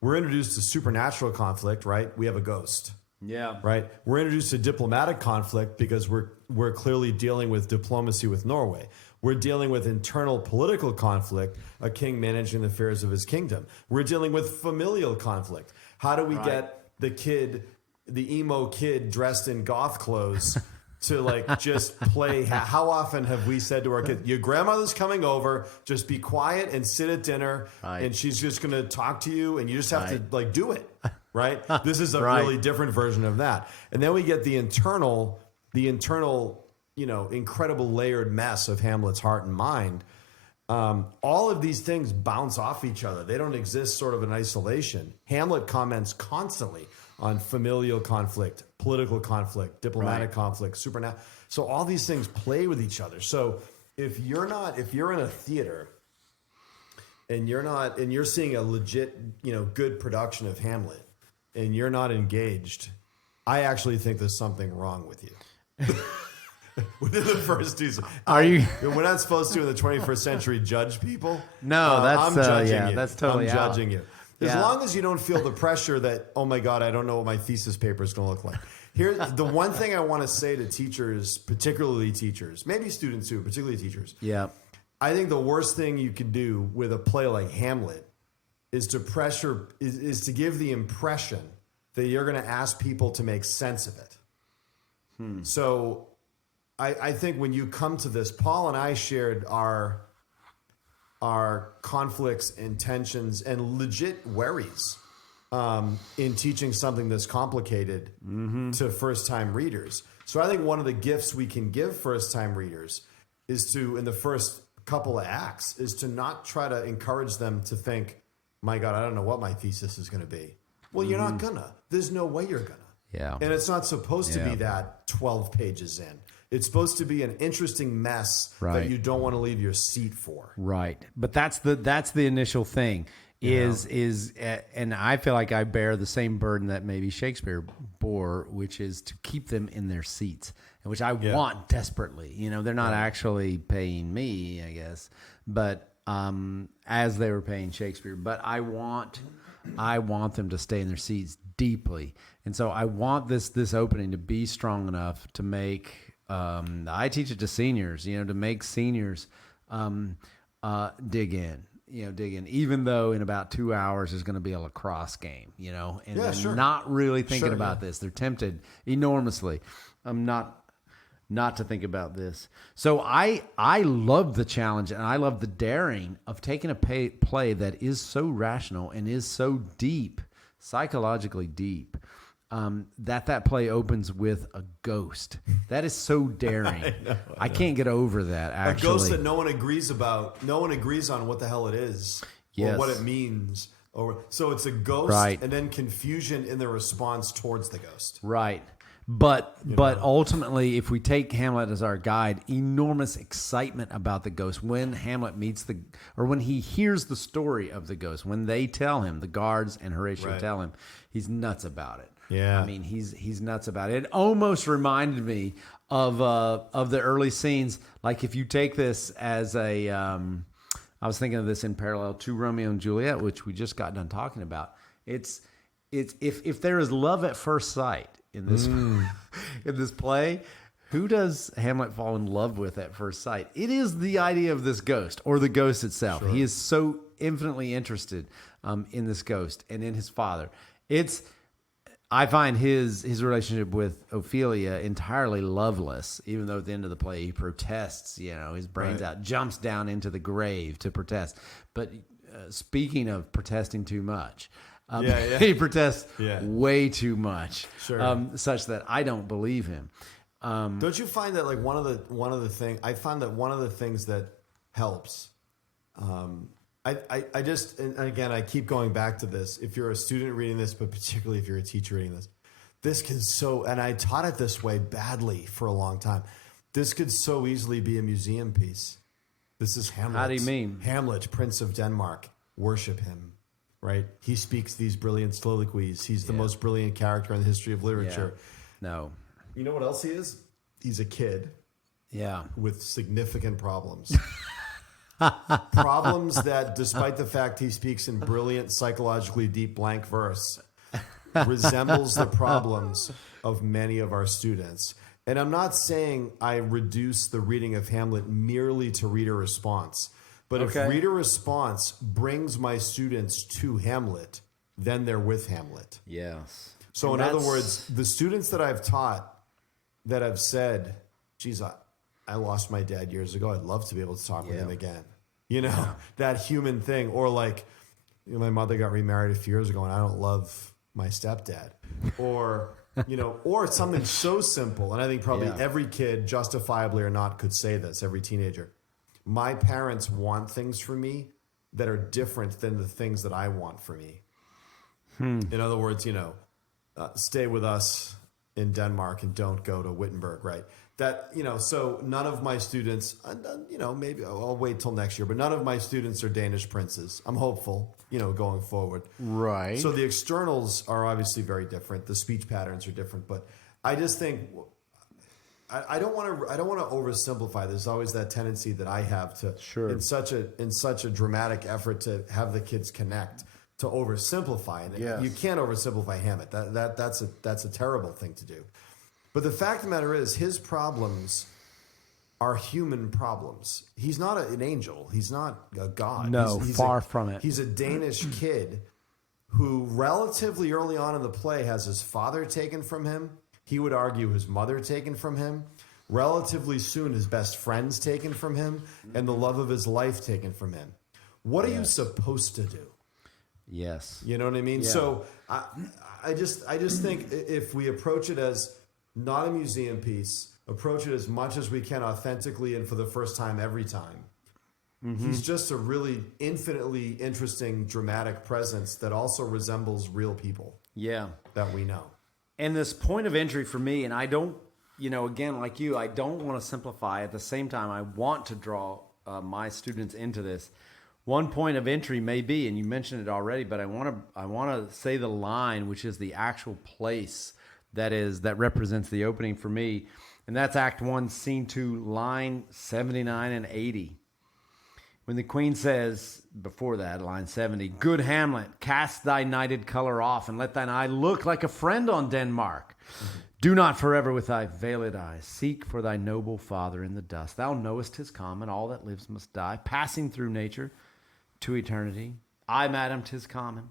We're introduced to supernatural conflict, right? We have a ghost. Yeah. Right. We're introduced to diplomatic conflict because we're clearly dealing with diplomacy with Norway. We're dealing with internal political conflict, a king managing the affairs of his kingdom. We're dealing with familial conflict. How do we get the emo kid dressed in goth clothes to just play? How often have we said to our kids, your grandmother's coming over, just be quiet and sit at dinner and she's just going to talk to you and you just have to do it. Right. This is a really different version of that. And then we get the internal, incredible layered mess of Hamlet's heart and mind. All of these things bounce off each other. They don't exist sort of in isolation. Hamlet comments constantly on familial conflict, political conflict, diplomatic conflict, supernatural. So all these things play with each other. So if you're in a theater and you're seeing a legit, good production of Hamlet and you're not engaged, I actually think there's something wrong with you. Within the first two seasons. We're not supposed to in the 21st century judge people. No, I'm judging you. That's totally I'm judging you. As long as you don't feel the pressure that, oh my God, I don't know what my thesis paper is going to look like. Here, the one thing I want to say to teachers, particularly teachers, maybe students too, particularly teachers. Yeah. I think the worst thing you can do with a play like Hamlet is to give the impression that you're going to ask people to make sense of it. So I think when you come to this, Paul and I shared our conflicts and tensions and legit worries in teaching something this complicated to first-time readers. So I think one of the gifts we can give first-time readers is to, in the first couple of acts, is to not try to encourage them to think, my God, I don't know what my thesis is going to be. Well, you're not gonna. There's no way you're gonna. Yeah. And it's not supposed to be that 12 pages in. It's supposed to be an interesting mess that you don't want to leave your seat for. Right. But that's the initial thing and I feel like I bear the same burden that maybe Shakespeare bore, which is to keep them in their seats, and which I want desperately. They're not actually paying me, I guess, but as they were paying Shakespeare. But I want them to stay in their seats deeply, and so I want this opening to be strong enough to make. I teach it to seniors, to make seniors dig in. Even though in about 2 hours is going to be a lacrosse game, and they're not really thinking about this. They're tempted enormously. Not to think about this. So I love the challenge and I love the daring of taking a play that is so rational and is so deep, psychologically deep, that play opens with a ghost. That is so daring. I can't get over that, actually. A ghost that no one agrees about. No one agrees on what the hell it is or what it means. So it's a ghost and then confusion in the response towards the ghost. Right. But ultimately, if we take Hamlet as our guide, enormous excitement about the ghost when Hamlet when he hears the story of the ghost, when they tell him, the guards and Horatio tell him, he's nuts about it. Yeah, I mean he's nuts about it. It almost reminded me of the early scenes. Like if you take this as a, I was thinking of this in parallel to Romeo and Juliet, which we just got done talking about. It's if there is love at first sight in this in this play, who does Hamlet fall in love with at first sight? It is the idea of this ghost or the ghost itself. Sure. He is so infinitely interested in this ghost and in his father. I find his relationship with Ophelia entirely loveless, even though at the end of the play he protests, his brains out, jumps down into the grave to protest. But speaking of protesting too much, he protests way too much, such that I don't believe him. Don't you find that one of the things I found that one of the things that helps, I just, and again, I keep going back to this. If you're a student reading this, but particularly if you're a teacher reading this can and I taught it this way badly for a long time. This could so easily be a museum piece. This is Hamlet. How do you mean? Hamlet, Prince of Denmark. Worship him, right? He speaks these brilliant soliloquies. He's the most brilliant character in the history of literature. Yeah. No. You know what else he is? He's a kid. Yeah. With significant problems. Problems that, despite the fact he speaks in brilliant, psychologically deep blank verse, resembles the problems of many of our students. And I'm not saying I reduce the reading of Hamlet merely to reader response. But if reader response brings my students to Hamlet, then they're with Hamlet. Yes. So in other words, the students that I've taught that have said, geez, I lost my dad years ago. I'd love to be able to talk with him again. That human thing. Or my mother got remarried a few years ago and I don't love my stepdad. Or, or something so simple. And I think probably every kid, justifiably or not, could say this, every teenager. My parents want things for me that are different than the things that I want for me. In other words, stay with us in Denmark and don't go to Wittenberg, right? That, so none of my students, maybe I'll wait till next year, but none of my students are Danish princes. I'm hopeful, going forward. Right. So the externals are obviously very different. The speech patterns are different, but I just think I don't want to oversimplify. There's always that tendency that I have to, in such a dramatic effort to have the kids connect, to oversimplify. And you can't oversimplify Hamlet. That's a terrible thing to do. But the fact of the matter is, his problems are human problems. He's not an angel. He's not a god. No, far from it. He's a Danish kid who relatively early on in the play has his father taken from him. He would argue his mother taken from him. Relatively soon, his best friends taken from him, and the love of his life taken from him. What are you supposed to do? Yes. You know what I mean? Yeah. So I just think if we approach it as not a museum piece, approach it as much as we can authentically and for the first time every time. Mm-hmm. He's just a really infinitely interesting, dramatic presence that also resembles real people. Yeah. That we know. And this point of entry for me, and I don't, again, like you, I don't want to simplify. At the same time, I want to draw my students into this. One point of entry may be, and you mentioned it already, but I want to say the line, which is the actual place that represents the opening for me, and that's Act 1, Scene 2, line 79 and 80. when the queen says, before that, line 70, "Good Hamlet, cast thy nighted color off, and let thine eye look like a friend on Denmark. Do not forever with thy veiled eyes seek for thy noble father in the dust. Thou knowest his common, all that lives must die, passing through nature to eternity. Ay, madam, 'tis common.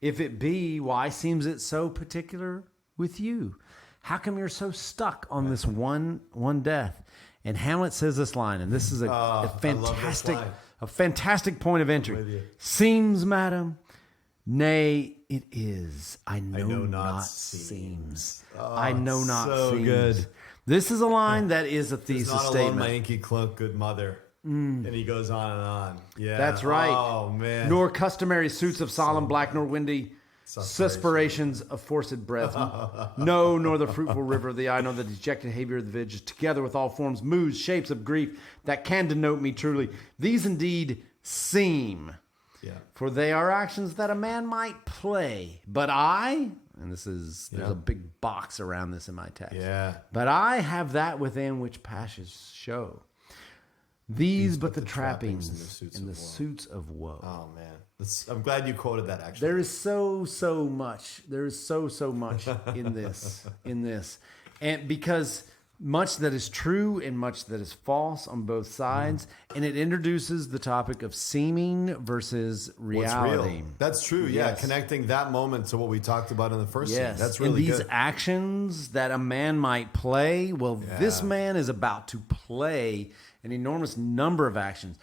If it be, why seems it so particular with you? How come you're so stuck on this one death?" And Hamlet says this line, and this is a fantastic point of entry. "Seems, madam, nay, it is. I know not seems. I know not so seems." Good. This is a line that is a thesis Not alone, statement. my inky clunk, good mother. And he goes on and on. Yeah, That's right. Oh man. Nor customary suits of solemn black, nor windy suspirations of forced breath. No, nor the fruitful river of the eye, nor the dejected behavior of the visage, together with all forms, moods, shapes of grief that can denote me truly. These indeed seem, for they are actions that a man might play. But I, and there's a big box around this in my text. Yeah. But I have that within which passions show. These but the trappings and the suits of woe. Oh man, I'm glad you quoted that. Actually, there is so much. There is so much in this, and because much that is true and much that is false on both sides, and it introduces the topic of seeming versus reality. What's real? That's true. Yeah, connecting that moment to what we talked about in the first scene. That's really and these good. actions that a man might play. Well, this man is about to play an enormous number of actions.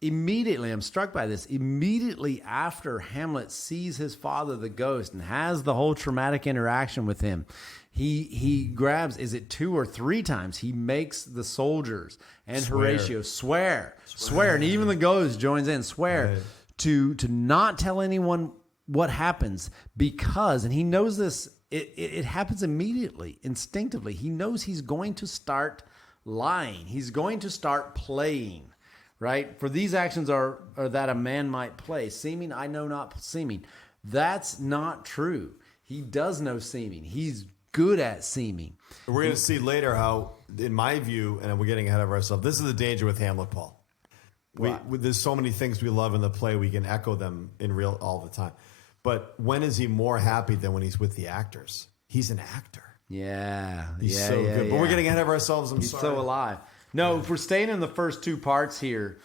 Immediately, I'm struck by this. Immediately after Hamlet sees his father, the ghost, and has the whole traumatic interaction with him, he grabs, is it 2 or 3 times, he makes the soldiers and Horatio swear, and even the ghost joins in, swear to not tell anyone what happens, because, and he knows this, it happens immediately, instinctively. He knows he's going to start lying. He's going to start playing, right? For these actions are that a man might play. Seeming, I know not seeming. That's not true. He does know seeming. He's good at seeming. We're going to see later how, in my view, and we're getting ahead of ourselves, this is the danger with Hamlet, Paul. There's so many things we love in the play, we can echo them in real all the time. But when is he more happy than when he's with the actors? He's an actor. Yeah. He's so good. But we're getting ahead of ourselves. He's so alive. No, if we're staying in the first 2 parts here,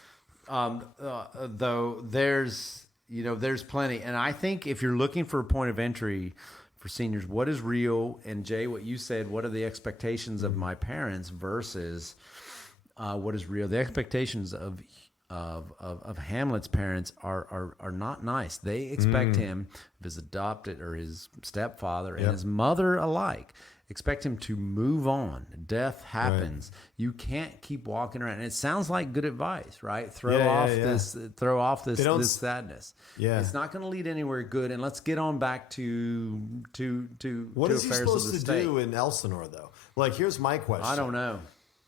though, there's plenty. And I think if you're looking for a point of entry for seniors, what is real? And Jay, what you said, what are the expectations of my parents versus what is real? The expectations of Hamlet's parents are not nice. They expect him, his adopted or his stepfather and his mother alike, expect him to move on. Death happens. Right. You can't keep walking around. And it sounds like good advice, right? Throw off this sadness. Yeah. It's not going to lead anywhere good. And let's get on back to what is he supposed to do in Elsinore, though? Like, here's my question. I don't know.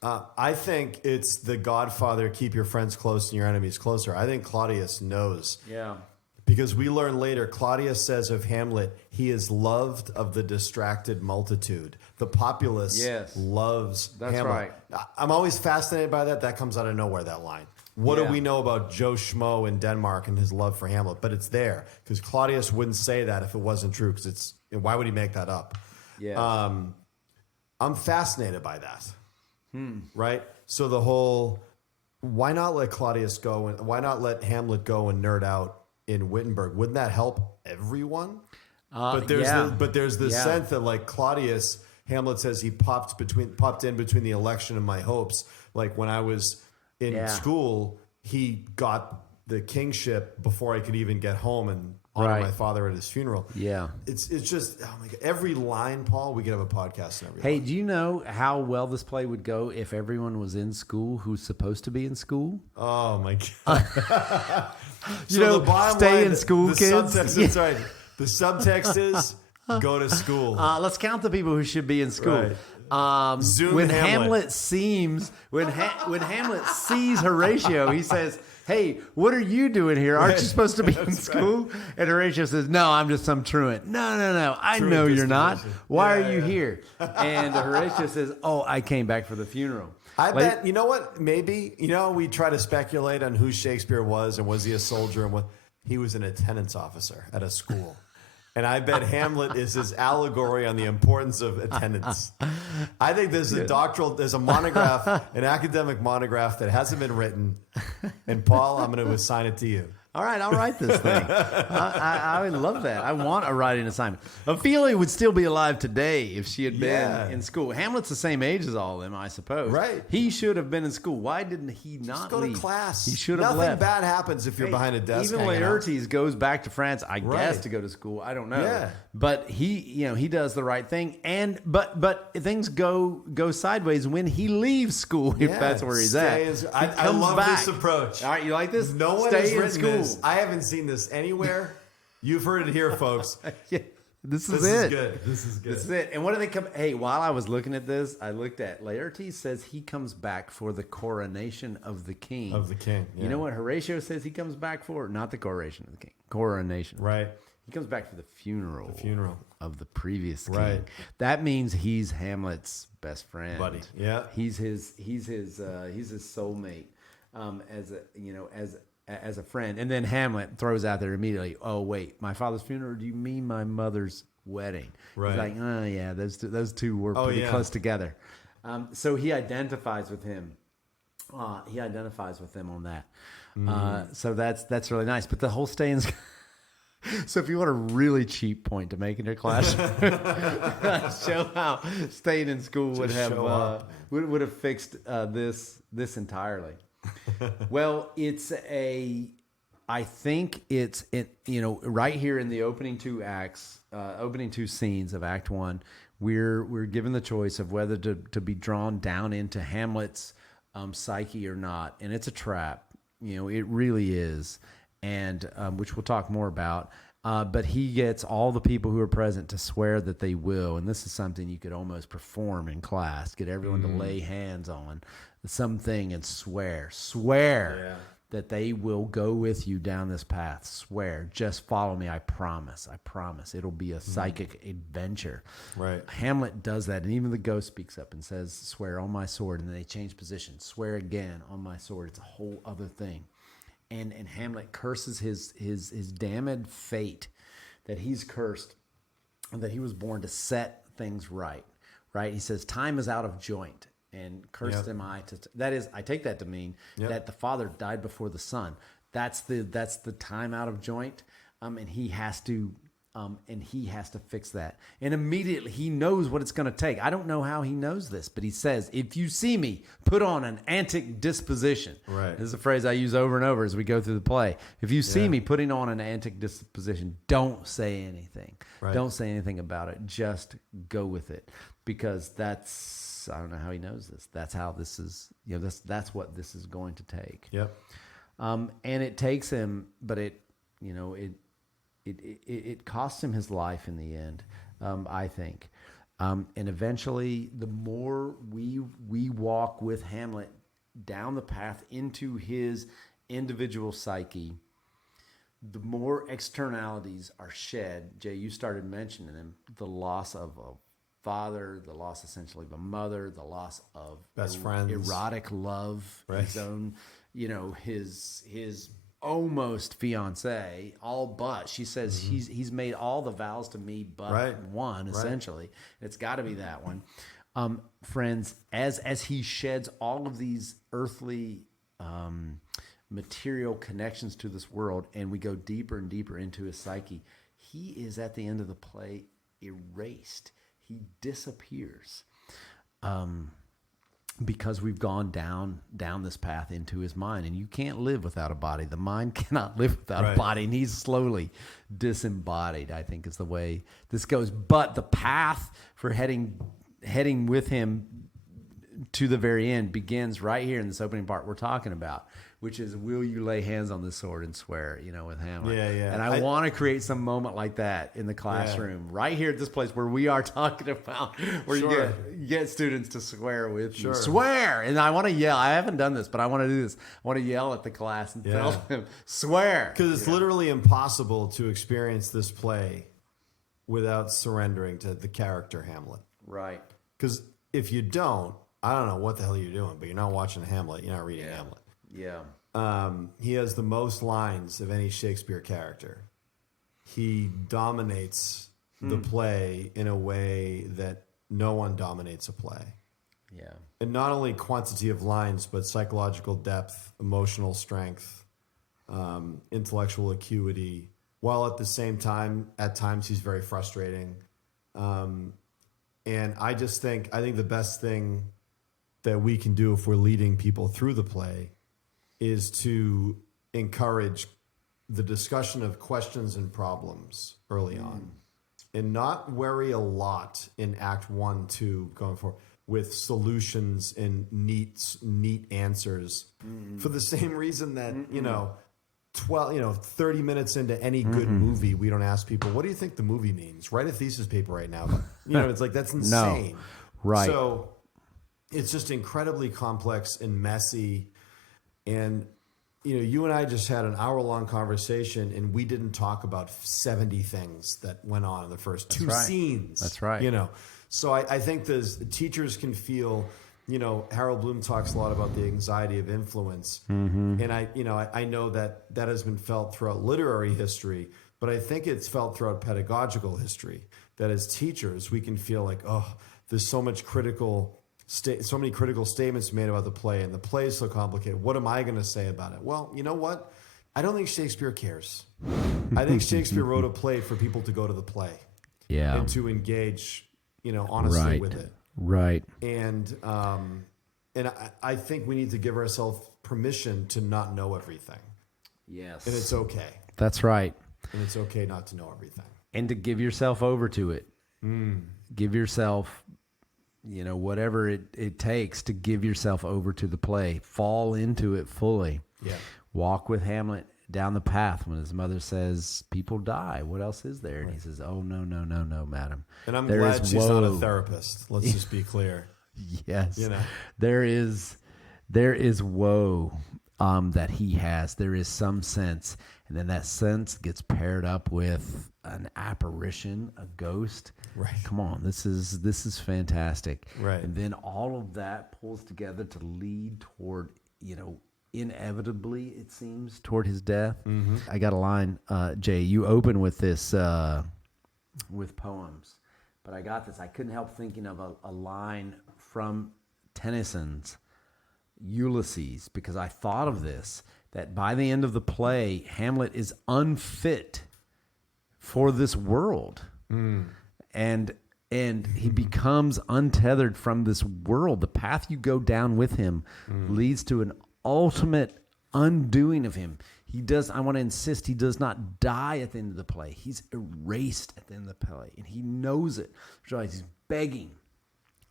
I think it's the Godfather, keep your friends close and your enemies closer. I think Claudius knows. Yeah. Because we learn later, Claudius says of Hamlet, he is loved of the distracted multitude. The populace loves Hamlet. That's right. I'm always fascinated by that. That comes out of nowhere, that line. What do we know about Joe Schmo in Denmark and his love for Hamlet? But it's there, because Claudius wouldn't say that if it wasn't true, because why would he make that up? Yeah. I'm fascinated by that. Right? So the whole, why not let Claudius go, and why not let Hamlet go and nerd out in Wittenberg? Wouldn't that help everyone? But there's this sense that, like, Claudius, Hamlet says he popped in between the election and my hopes. Like, when I was in school, he got the kingship before I could even get home and honor my father at his funeral. Yeah. It's just, oh my God. Every line, Paul, we could have a podcast and everything. Hey, do you know how well this play would go if everyone was in school who's supposed to be in school? Oh my God. The bottom stay line, in school, kids. Subtext, that's right. The subtext is go to school. Let's count the people who should be in school. Right. When Hamlet sees Horatio, he says, "Hey, what are you doing here? Aren't you supposed to be in school?" Right. And Horatio says, "No, I'm just some truant." No. I know you're not. Why are you here? And Horatio says, "Oh, I came back for the funeral." I bet, you know what, maybe, we try to speculate on who Shakespeare was and was he a soldier and what. He was an attendance officer at a school. And I bet Hamlet is his allegory on the importance of attendance. I think there's a monograph, an academic monograph that hasn't been written. And Paul, I'm going to assign it to you. All right, I'll write this thing. I would love that. I want a writing assignment. Ophelia would still be alive today if she had been in school. Hamlet's the same age as all of them, I suppose. Right. He should have been in school. Why didn't he not Just go leave? to class. He should have Nothing left. bad happens if you're behind a desk. Even hanging out. Laertes goes back to France, I guess, to go to school. I don't know. Yeah. But he does the right thing. But things go sideways when he leaves school, if that's where he's at. I love this approach. All right, you like this? No one Stay has in written school. this. I haven't seen this anywhere. You've heard it here, folks. Yeah, this is good. This is good. This is it. And what do they come? Hey, while I was looking at this, I looked at Laertes says he comes back for the coronation of the king. Yeah. You know what Horatio says he comes back for? Not the coronation of the king. Coronation. Right. He comes back for the funeral. Of the previous king. Right. That means he's Hamlet's best friend. Buddy. Yeah. He's his soulmate. As a friend. And then Hamlet throws out there immediately, oh, wait, my father's funeral? Do you mean my mother's wedding? Right. He's like, oh, yeah, those two were pretty close together. So he identifies with him. He identifies with them on that. So that's really nice. But the whole stay in... So if you want a really cheap point to make in your class, show how staying in school would have fixed this entirely. Well, I think it's right here in the opening two scenes of Act 1, we're given the choice of whether to be drawn down into Hamlet's psyche or not, and it's a trap. It really is, and which we'll talk more about. But he gets all the people who are present to swear that they will, and this is something you could almost perform in class. Get everyone to lay hands on something and swear that they will go with you down this path. Swear, just follow me. I promise. It'll be a psychic adventure. Right. Hamlet does that, and even the ghost speaks up and says, swear on my sword, and then they change position. Swear again on my sword. It's a whole other thing. And Hamlet curses his damned fate that he's cursed, and that he was born to set things right. Right? He says, time is out of joint. And cursed am I to. That is, I take that to mean that the father died before the son. That's the time out of joint, and he has to fix that. And immediately he knows what it's going to take. I don't know how he knows this, but he says, "If you see me, put on an antic disposition." Right. This is a phrase I use over and over as we go through the play. If you see me putting on an antic disposition, don't say anything. Right. Don't say anything about it. Just go with it, because I don't know how he knows this. That's how this is, that's what this is going to take. Yep. And it takes him, but it costs him his life in the end, I think. And eventually, the more we walk with Hamlet down the path into his individual psyche, the more externalities are shed. Jay, you started mentioning them: the loss of a father, the loss essentially of a mother, the loss of best friends, erotic love, right. His own, his almost fiance, all but she says he's made all the vows to me but one, essentially. It's got to be that one. Friends, as he sheds all of these earthly material connections to this world, and we go deeper and deeper into his psyche, he is at the end of the play erased. He disappears, because we've gone down this path into his mind, and you can't live without a body. The mind cannot live without a body, and he's slowly disembodied, I think, is the way this goes. But the path for heading with him to the very end begins right here in this opening part we're talking about, which is, will you lay hands on this sword and swear, with Hamlet. Yeah. And I want to create some moment like that in the classroom, right here at this place where we are talking about, where you get students to swear with you. Swear! And I want to yell. I haven't done this, but I want to do this. I want to yell at the class and tell them, swear! Because it's literally impossible to experience this play without surrendering to the character Hamlet. Right. Because if you don't, I don't know what the hell you're doing, but you're not watching Hamlet. You're not reading Hamlet. Yeah. He has the most lines of any Shakespeare character. He dominates the play in a way that no one dominates a play. Yeah. And not only quantity of lines, but psychological depth, emotional strength, intellectual acuity, while at the same time, at times he's very frustrating. And I think the best thing that we can do if we're leading people through the play is to encourage the discussion of questions and problems early on, and not worry a lot in Act 1, 2, going forward with solutions and neat answers, for the same reason that 30 minutes into any good movie, we don't ask people, what do you think the movie means? Write a thesis paper right now. It's like, that's insane. No. Right. So it's just incredibly complex and messy. And, you and I just had an hour-long conversation, and we didn't talk about 70 things that went on in the first two scenes. That's right. So I think the teachers can feel, Harold Bloom talks a lot about the anxiety of influence. And I know that has been felt throughout literary history, but I think it's felt throughout pedagogical history, that as teachers, we can feel like, oh, there's so many critical statements made about the play, and the play is so complicated. What am I going to say about it? Well, you know what? I don't think Shakespeare cares. I think Shakespeare wrote a play for people to go to the play. Yeah. And to engage, honestly with it. Right. And I think we need to give ourselves permission to not know everything. Yes. And it's okay. That's right. And it's okay not to know everything. And to give yourself over to it. Give yourself, whatever it takes to give yourself over to the play. Fall into it fully. Yeah. Walk with Hamlet down the path when his mother says, people die. What else is there? And he says, oh, no, madam. And I'm glad she's not a therapist. Let's just be clear. Yes. There is woe that he has. There is some sense. And then that sense gets paired up with an apparition, a ghost. Right. Come on, this is fantastic. Right. And then all of that pulls together to lead toward, inevitably, it seems, toward his death. I got a line, Jay, you open with this, with poems, but I got this. I couldn't help thinking of a line from Tennyson's Ulysses, because I thought of this, that by the end of the play, Hamlet is unfit for this world. And he becomes untethered from this world. The path you go down with him leads to an ultimate undoing of him. I want to insist, he does not die at the end of the play. He's erased at the end of the play, and he knows it. He's begging,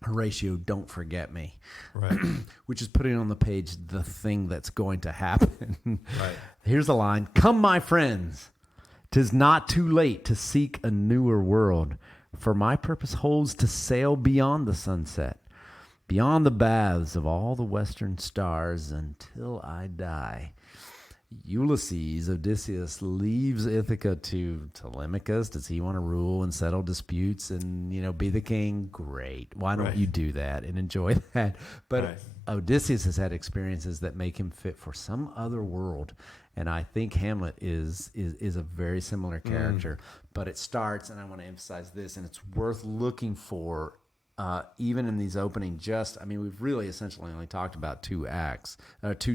Horatio, don't forget me. Right. Which is putting on the page the thing that's going to happen. Right. Here's the line. Come, my friends, 'tis not too late to seek a newer world, for my purpose holds to sail beyond the sunset, beyond the baths of all the western stars until I die. Ulysses, Odysseus, leaves Ithaca to Telemachus. Does he want to rule and settle disputes and, be the king? Great. Why don't you do that and enjoy that? But Odysseus has had experiences that make him fit for some other world. And I think Hamlet is a very similar character. But it starts, and I want to emphasize this, and it's worth looking for even in these opening we've really essentially only talked about two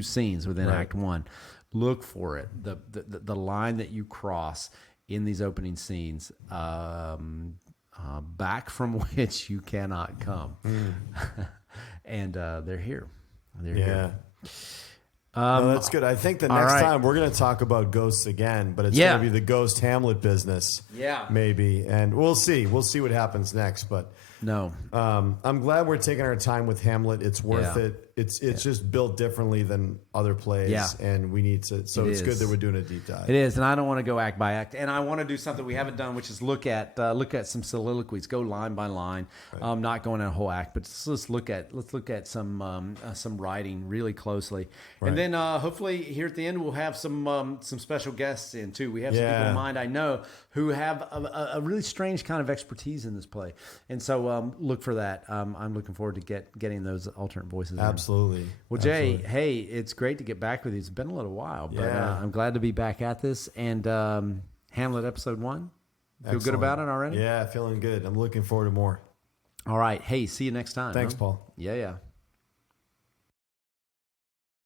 scenes within Act 1. Look for it. The line that you cross in these opening scenes, back from which you cannot come. And they're here. They're here. No, that's good. I think the next time we're going to talk about ghosts again, but it's going to be the ghost Hamlet business. Yeah. Maybe. And we'll see. We'll see what happens next. But no, I'm glad we're taking our time with Hamlet. It's worth it. it's just built differently than other plays, Yeah. and we need to. So it's good is. that we're doing a deep dive. It is, and I don't want to go act by act, and I want to do something we haven't done, which is look at some soliloquies, go line by line, not going in a whole act, but let's look at some writing really closely, and then hopefully here at the end we'll have some special guests in too. We have some people in mind I know who have a really strange kind of expertise in this play, and so look for that. I'm looking forward to getting those alternate voices. In. Absolutely. Well, Jay, hey, it's great to get back with you. It's been a little while, but I'm glad to be back at this. And Hamlet episode 1, feel good about it already? Yeah, feeling good. I'm looking forward to more. All right. Hey, see you next time. Thanks, Paul. Yeah.